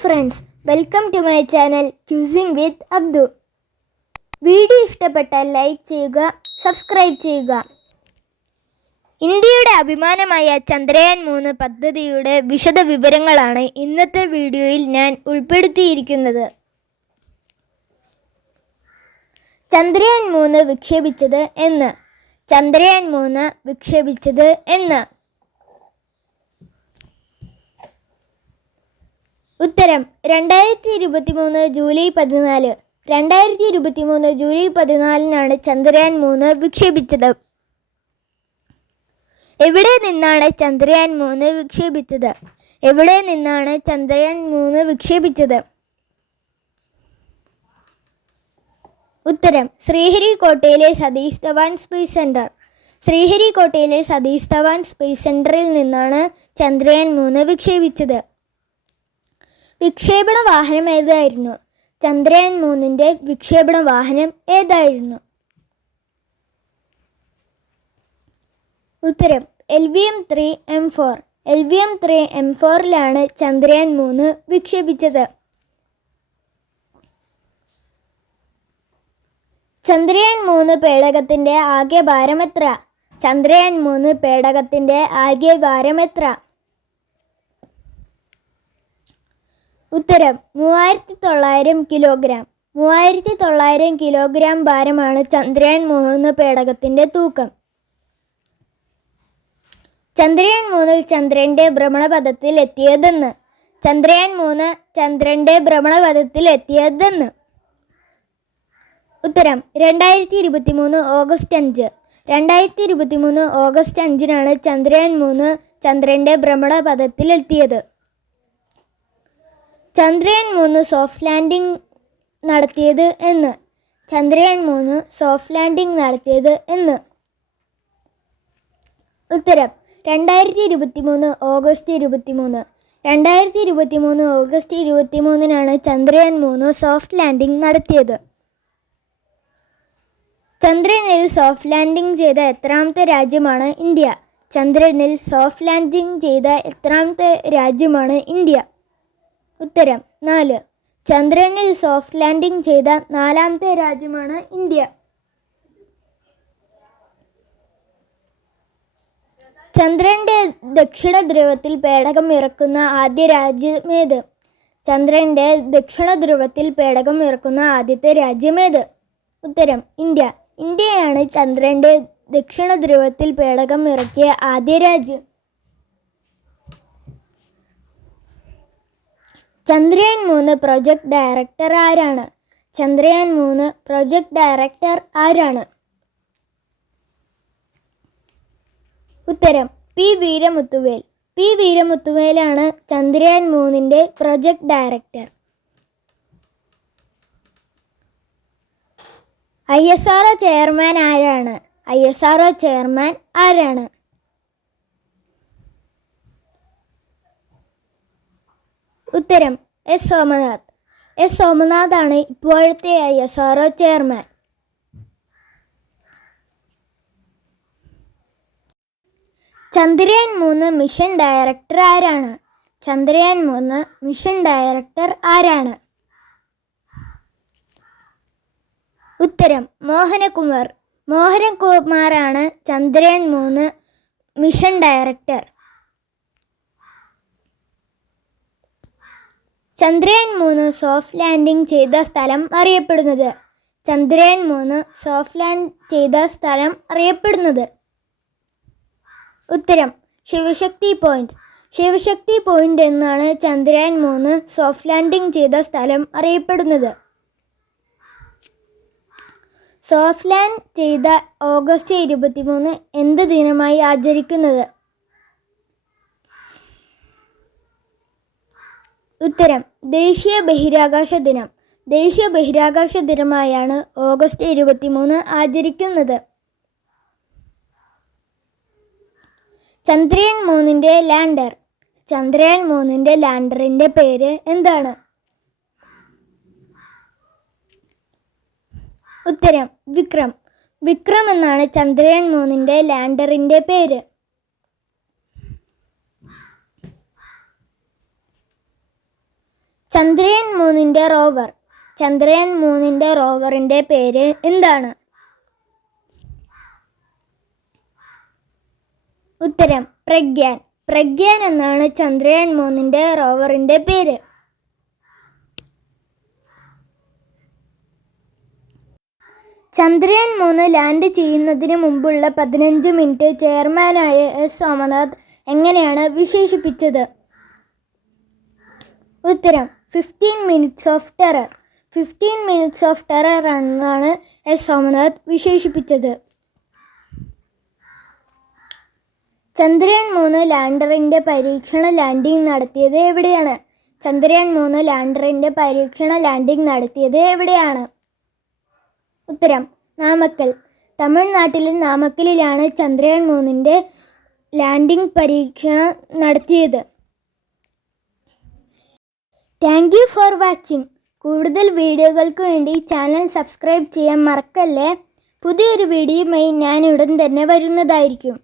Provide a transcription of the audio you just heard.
Friends welcome to my channel quizzing with Abdu video ഇഷ്ടപ്പെട്ടാൽ like ചെയ്യുക subscribe ചെയ്യുക. ഇന്ത്യയുടെ അഭിമാനമായ ചന്ദ്രയാൻ മൂന്ന് പദ്ധതിയുടെ വിശദ വിവരങ്ങളാണ് ഇന്നത്തെ വീഡിയോയിൽ ഞാൻ ഉൾപ്പെടുത്തിയിരിക്കുന്നത്. ചന്ദ്രയാൻ മൂന്ന് വിക്ഷേപിച്ചത് എന്ന്. ചന്ദ്രയാൻ മൂന്ന് വിക്ഷേപിച്ചത് എന്ന്. ഉത്തരം രണ്ടായിരത്തി ഇരുപത്തി മൂന്ന് ജൂലൈ പതിനാല്. രണ്ടായിരത്തി ഇരുപത്തി മൂന്ന് ജൂലൈ പതിനാലിനാണ് ചന്ദ്രയാൻ മൂന്ന് വിക്ഷേപിച്ചത്. എവിടെ നിന്നാണ് ചന്ദ്രയാൻ മൂന്ന് വിക്ഷേപിച്ചത്? എവിടെ നിന്നാണ് ചന്ദ്രയാൻ മൂന്ന് വിക്ഷേപിച്ചത്? ഉത്തരം ശ്രീഹരിക്കോട്ടയിലെ സതീഷ് ധവാൻ സ്പേസ് സെന്റർ ശ്രീഹരിക്കോട്ടയിലെ സതീഷ് ധവാൻ സ്പേസ് സെന്ററിൽ നിന്നാണ് ചന്ദ്രയാൻ മൂന്ന് വിക്ഷേപിച്ചത്. വിക്ഷേപണ വാഹനം ഏതായിരുന്നു? ചന്ദ്രയാൻ മൂന്നിന്റെ വിക്ഷേപണ വാഹനം ഏതായിരുന്നു? ഉത്തരം L V M three M four L V M three M ഫോറിലാണ് Chandrayaan മൂന്ന് വിക്ഷേപിച്ചത്. ചന്ദ്രയാൻ മൂന്ന് പേടകത്തിന്റെ ആകെ ഭാരം എത്ര ചന്ദ്രയാൻ മൂന്ന് പേടകത്തിന്റെ ആകെ ഭാരം എത്ര ഉത്തരം മൂവായിരത്തി തൊള്ളായിരം കിലോഗ്രാം. മൂവായിരത്തി തൊള്ളായിരം കിലോഗ്രാം ഭാരമാണ് ചന്ദ്രയാൻ മൂന്ന് പേടകത്തിന്റെ തൂക്കം. ചന്ദ്രയാൻ മൂന്നിൽ ചന്ദ്രന്റെ ഭ്രമണപഥത്തിൽ എത്തിയതെന്ന്. ചന്ദ്രയാൻ മൂന്ന് ചന്ദ്രന്റെ ഭ്രമണപഥത്തിൽ എത്തിയതെന്ന്. ഉത്തരം രണ്ടായിരത്തി ഇരുപത്തി മൂന്ന് ഓഗസ്റ്റ് അഞ്ച്. രണ്ടായിരത്തി ഇരുപത്തി മൂന്ന് ഓഗസ്റ്റ് അഞ്ചിനാണ് ചന്ദ്രയാൻ മൂന്ന് ചന്ദ്രന്റെ ഭ്രമണപഥത്തിൽ എത്തിയത്. ചന്ദ്രയാൻ മൂന്ന് സോഫ്റ്റ് ലാൻഡിംഗ് നടത്തിയത് എന്ന്. ചന്ദ്രയാൻ മൂന്ന് സോഫ്റ്റ് ലാൻഡിംഗ് നടത്തിയത് എന്ന്. ഉത്തരം. രണ്ടായിരത്തി ഇരുപത്തി മൂന്ന് ഓഗസ്റ്റ് ഇരുപത്തി മൂന്ന് രണ്ടായിരത്തി ഇരുപത്തി മൂന്ന് ഓഗസ്റ്റ് ഇരുപത്തി മൂന്നിനാണ് ചന്ദ്രയാൻ മൂന്ന് സോഫ്റ്റ് ലാൻഡിംഗ് നടത്തിയത്. ചന്ദ്രനിൽ സോഫ്റ്റ് ലാൻഡിംഗ് ചെയ്ത എത്രാമത്തെ രാജ്യമാണ് ഇന്ത്യ. ചന്ദ്രനിൽ സോഫ്റ്റ് ലാൻഡിംഗ് ചെയ്ത എത്രാമത്തെ രാജ്യമാണ് ഇന്ത്യ. ഉത്തരം നാല്. ചന്ദ്രനിൽ സോഫ്റ്റ് ലാൻഡിംഗ് ചെയ്ത നാലാമത്തെ രാജ്യമാണ് ഇന്ത്യ. ചന്ദ്രന്റെ ദക്ഷിണ ധ്രുവത്തിൽ പേടകം ഇറക്കുന്ന ആദ്യ രാജ്യമേത്? ചന്ദ്രന്റെ ദക്ഷിണ ധ്രുവത്തിൽ പേടകം ഇറക്കുന്ന ആദ്യത്തെ രാജ്യമേത്? ഉത്തരം ഇന്ത്യ. ഇന്ത്യയാണ് ചന്ദ്രന്റെ ദക്ഷിണ ധ്രുവത്തിൽ പേടകം ഇറക്കിയ ആദ്യ രാജ്യം. ചന്ദ്രയാൻ മൂന്ന് പ്രൊജക്ട് ഡയറക്ടർ ആരാണ്? ചന്ദ്രയാൻ മൂന്ന് പ്രൊജക്ട് ഡയറക്ടർ ആരാണ്? ഉത്തരം പി വീരമുത്തുവേൽ. പി വീരമുത്തുവേലാണ് ചന്ദ്രയാൻ മൂന്നിന്റെ project director. I S R chairman ആരാണ്? ഐ എസ് ആർ ചെയർമാൻ ആരാണ്? ഉത്തരം എസ് സോമനാഥ്. എസ് സോമനാഥാണ് ഇപ്പോഴത്തെ I S R chairman. Chandrayaan മൂന്ന് മിഷൻ ഡയറക്ടർ ആരാണ്? ചന്ദ്രയാൻ മൂന്ന് മിഷൻ ഡയറക്ടർ ആരാണ്? ഉത്തരം മോഹനകുമാർ. മോഹനകുമാറാണ് ചന്ദ്രയാൻ മൂന്ന് മിഷൻ ഡയറക്ടർ. ചന്ദ്രയാൻ മൂന്ന് സോഫ്റ്റ് ലാൻഡിംഗ് ചെയ്ത സ്ഥലം അറിയപ്പെടുന്നത്. ചന്ദ്രയാൻ മൂന്ന് സോഫ്റ്റ് ലാൻഡ് ചെയ്ത സ്ഥലം അറിയപ്പെടുന്നത്. ഉത്തരം ശിവശക്തി പോയിന്റ്. ശിവശക്തി പോയിന്റ് എന്നാണ് ചന്ദ്രയാൻ മൂന്ന് സോഫ്റ്റ് ലാൻഡിംഗ് ചെയ്ത സ്ഥലം അറിയപ്പെടുന്നത്. സോഫ്റ്റ് ലാൻഡ് ചെയ്ത ഓഗസ്റ്റ് ഇരുപത്തിമൂന്ന് എന്ത് ദിനമായി ആചരിക്കുന്നത്? ഉത്തരം ദേശീയ ബഹിരാകാശ ദിനം. ദേശീയ ബഹിരാകാശ ദിനമായാണ് ഓഗസ്റ്റ് ഇരുപത്തിമൂന്ന് ആചരിക്കുന്നത്. ചന്ദ്രയാൻ മൂന്നിന്റെ ലാൻഡർ. ചന്ദ്രയാൻ മൂന്നിന്റെ ലാൻഡറിന്റെ പേര് എന്താണ്? ഉത്തരം വിക്രം. വിക്രം എന്നാണ് ചന്ദ്രയാൻ മൂന്നിന്റെ ലാൻഡറിന്റെ പേര്. ചന്ദ്രയാൻ മൂന്നിന്റെ റോവർ. ചന്ദ്രയാൻ മൂന്നിന്റെ റോവറിന്റെ പേര് എന്താണ്? ഉത്തരം പ്രഗ്യാൻ. പ്രഗ്യാൻ എന്നാണ് ചന്ദ്രയാൻ മൂന്നിന്റെ റോവറിന്റെ പേര്. ചന്ദ്രയാൻ മൂന്ന് ലാൻഡ് ചെയ്യുന്നതിന് മുമ്പുള്ള പതിനഞ്ച് മിനിറ്റ് ചെയർമാനായ എസ്. സോമനാഥ് എങ്ങനെയാണ് വിശേഷിപ്പിച്ചത്? ഉത്തരം fifteen minutes of terror fifteen minutes of terror എന്നാണ് എസ് സോമനാഥ് വിശേഷിപ്പിച്ചത്. ചന്ദ്രയാൻ മൂന്ന് ലാൻഡറിന്റെ പരീക്ഷണ ലാൻഡിംഗ് നടത്തിയത് എവിടെയാണ്? ചന്ദ്രയാൻ മൂന്ന് ലാൻഡറിന്റെ പരീക്ഷണ ലാൻഡിംഗ് നടത്തിയത് എവിടെയാണ്? ഉത്തരം നാമക്കൽ. തമിഴ്നാട്ടിലെ നാമക്കലിലാണ് ചന്ദ്രയാൻ മൂന്നിന്റെ ലാൻഡിംഗ് പരീക്ഷണം നടത്തിയത്. താങ്ക് യു ഫോർ വാച്ചിങ് കൂടുതൽ വീഡിയോകൾക്ക് വേണ്ടി ചാനൽ സബ്സ്ക്രൈബ് ചെയ്യാൻ മറക്കല്ലേ? പുതിയൊരു വീഡിയോയുമായി ഞാൻ ഉടൻ തന്നെ വരുന്നതായിരിക്കും.